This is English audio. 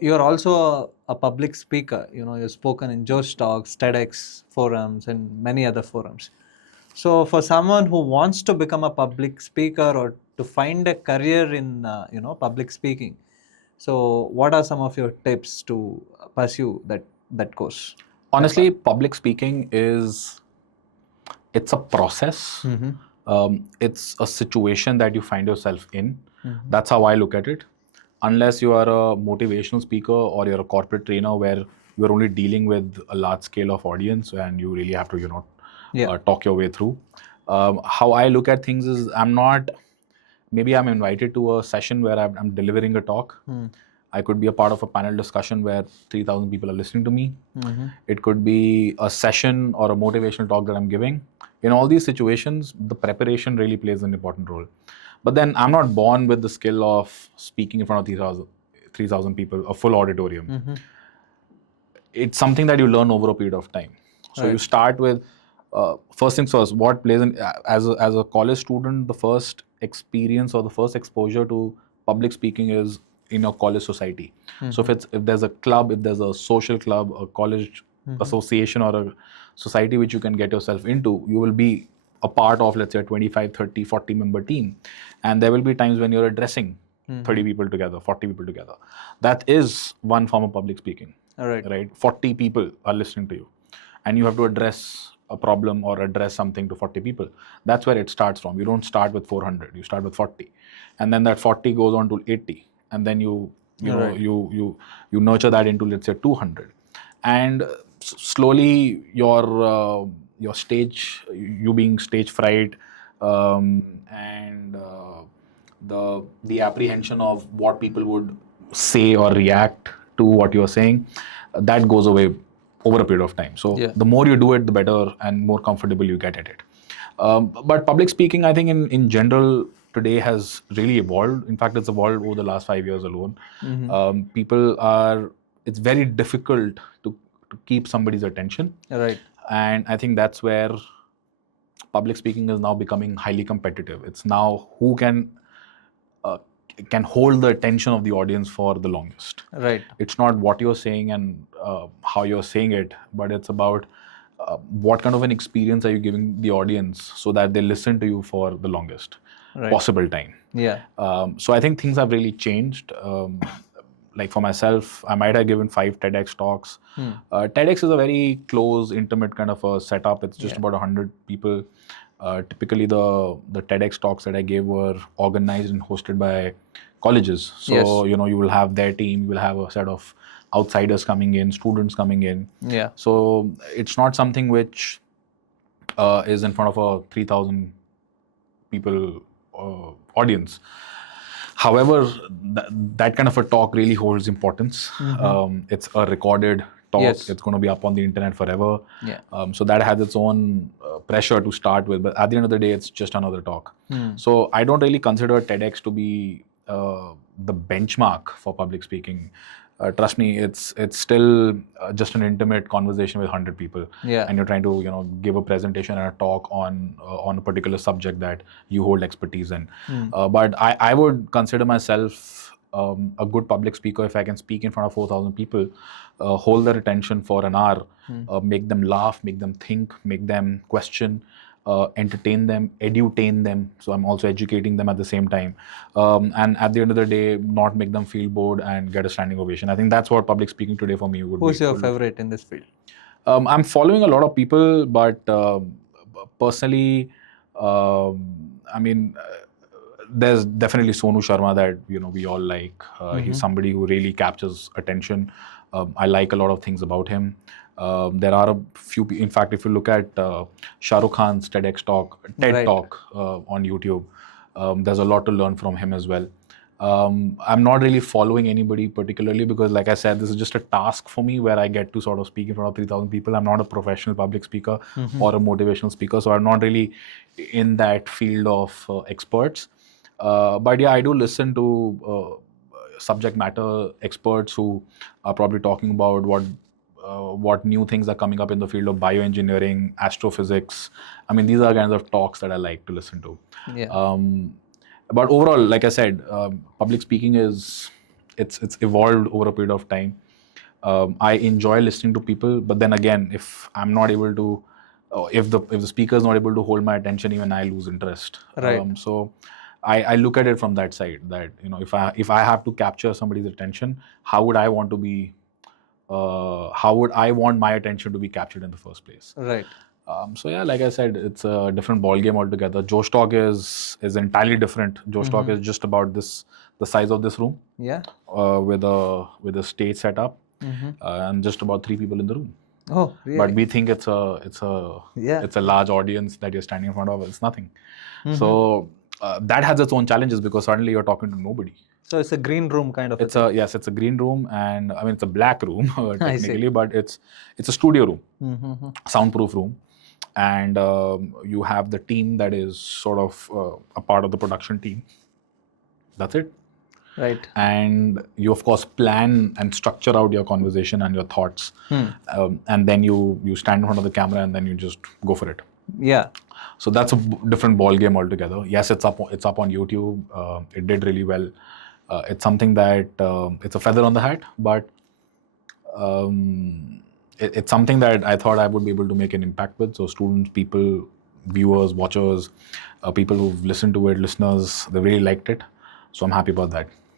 You're also a public speaker. You've spoken in Josh Talks, TEDx forums, and many other forums. So, for someone who wants to become a public speaker or to find a career in public speaking, so what are some of your tips to pursue that course? Honestly, public speaking it's a process. It's a situation that you find yourself in. That's how I look at it. Unless you are a motivational speaker or you're a corporate trainer where you're only dealing with a large scale of audience and you really have to, talk your way through. How I look at things is maybe I'm invited to a session where I'm delivering a talk. I could be a part of a panel discussion where 3,000 people are listening to me. It could be a session or a motivational talk that I'm giving. In all these situations, the preparation really plays an important role. But then I'm not born with the skill of speaking in front of 3,000 people, a full auditorium. It's something that you learn over a period of time. So you start with, first things first, what plays in, as a college student, the first experience or the first exposure to public speaking is in your college society. So if there's a club, if there's a social club, a college association or a society which you can get yourself into, you will be a part of, let's say, a 25, 30, 40 member team. And there will be times when you're addressing 30 people together, 40 people together. That is one form of public speaking. Right? 40 people are listening to you and you have to address a problem or address something to 40 people. That's where it starts from. You don't start with 400, you start with 40. And then that 40 goes on to 80. And then you nurture that into, let's say, 200. And slowly your stage, you being stage fright, and the apprehension of what people would say or react to what you're saying, that goes away over a period of time. So the more you do it, the better and more comfortable you get at it. But public speaking, I think in general today has really evolved. In fact, it's evolved over the last 5 years alone. It's very difficult to keep somebody's attention. Right. And I think that's where public speaking is now becoming highly competitive. It's now who can hold the attention of the audience for the longest. Right. It's not what you're saying and how you're saying it, but it's about what kind of an experience are you giving the audience so that they listen to you for the longest possible time. Yeah. So I think things have really changed. Like for myself, I might have given 5 TEDx talks. TEDx is a very close, intimate kind of a setup. It's just about 100 people. Typically, the TEDx talks that I gave were organized and hosted by colleges. So, you will have their team, you will have a set of outsiders coming in, students coming in. Yeah. So, it's not something which is in front of a 3,000 people audience. However, that kind of a talk really holds importance. It's a recorded talk. It's going to be up on the internet forever. So that has its own pressure to start with. But at the end of the day, it's just another talk. So I don't really consider TEDx to be the benchmark for public speaking. Trust me, it's still just an intimate conversation with 100 people, and you're trying to give a presentation and a talk on a particular subject that you hold expertise in. But I would consider myself a good public speaker if I can speak in front of 4,000 people, hold their attention for an hour, make them laugh, make them think, make them question, entertain them, edutain them. So I'm also educating them at the same time. And at the end of the day, not make them feel bored and get a standing ovation. I think that's what public speaking today for me would be. Who's your favorite in this field? I'm following a lot of people, but personally, I mean, there's definitely Sonu Sharma that we all like. He's somebody who really captures attention. I like a lot of things about him. There are a few, in fact, if you look at Shah Rukh Khan's TED Talk on YouTube, there's a lot to learn from him as well. I'm not really following anybody particularly because, like I said, this is just a task for me where I get to sort of speak in front of 3,000 people. I'm not a professional public speaker or a motivational speaker, so I'm not really in that field of experts. But yeah, I do listen to subject matter experts who are probably talking about what new things are coming up in the field of bioengineering, astrophysics. I mean, these are kinds of talks that I like to listen to. Yeah. But overall, like I said, public speaking it's evolved over a period of time. I enjoy listening to people, but then again, if I'm not able to, if the speaker is not able to hold my attention, even I lose interest. Right. So I look at it from that side, that if I have to capture somebody's attention, how would I want to be? How would I want my attention to be captured in the first place? Right. So yeah, like I said, it's a different ball game altogether. Josh Talk is entirely different. Josh Talk is just about the size of this room, Yeah. with a stage set up, and just about 3 people in the room. Oh, really? But we think it's a Yeah. it's a large audience that you're standing in front of. It's nothing. So that has its own challenges, because suddenly you're talking to nobody. So it's a green room kind of. It's a green room, and I mean it's a black room I see. technically, but it's a studio room, soundproof room, and you have the team that is sort of a part of the production team. That's it. Right. And you of course plan and structure out your conversation and your thoughts, and then you stand in front of the camera and then you just go for it. Yeah. So that's a different ball game altogether. Yes, it's up on YouTube. It did really well. It's something that it's a feather on the hat, but it's something that I thought I would be able to make an impact with. So students, people, viewers, watchers, people who've listened to it, listeners, they really liked it. So I'm happy about that.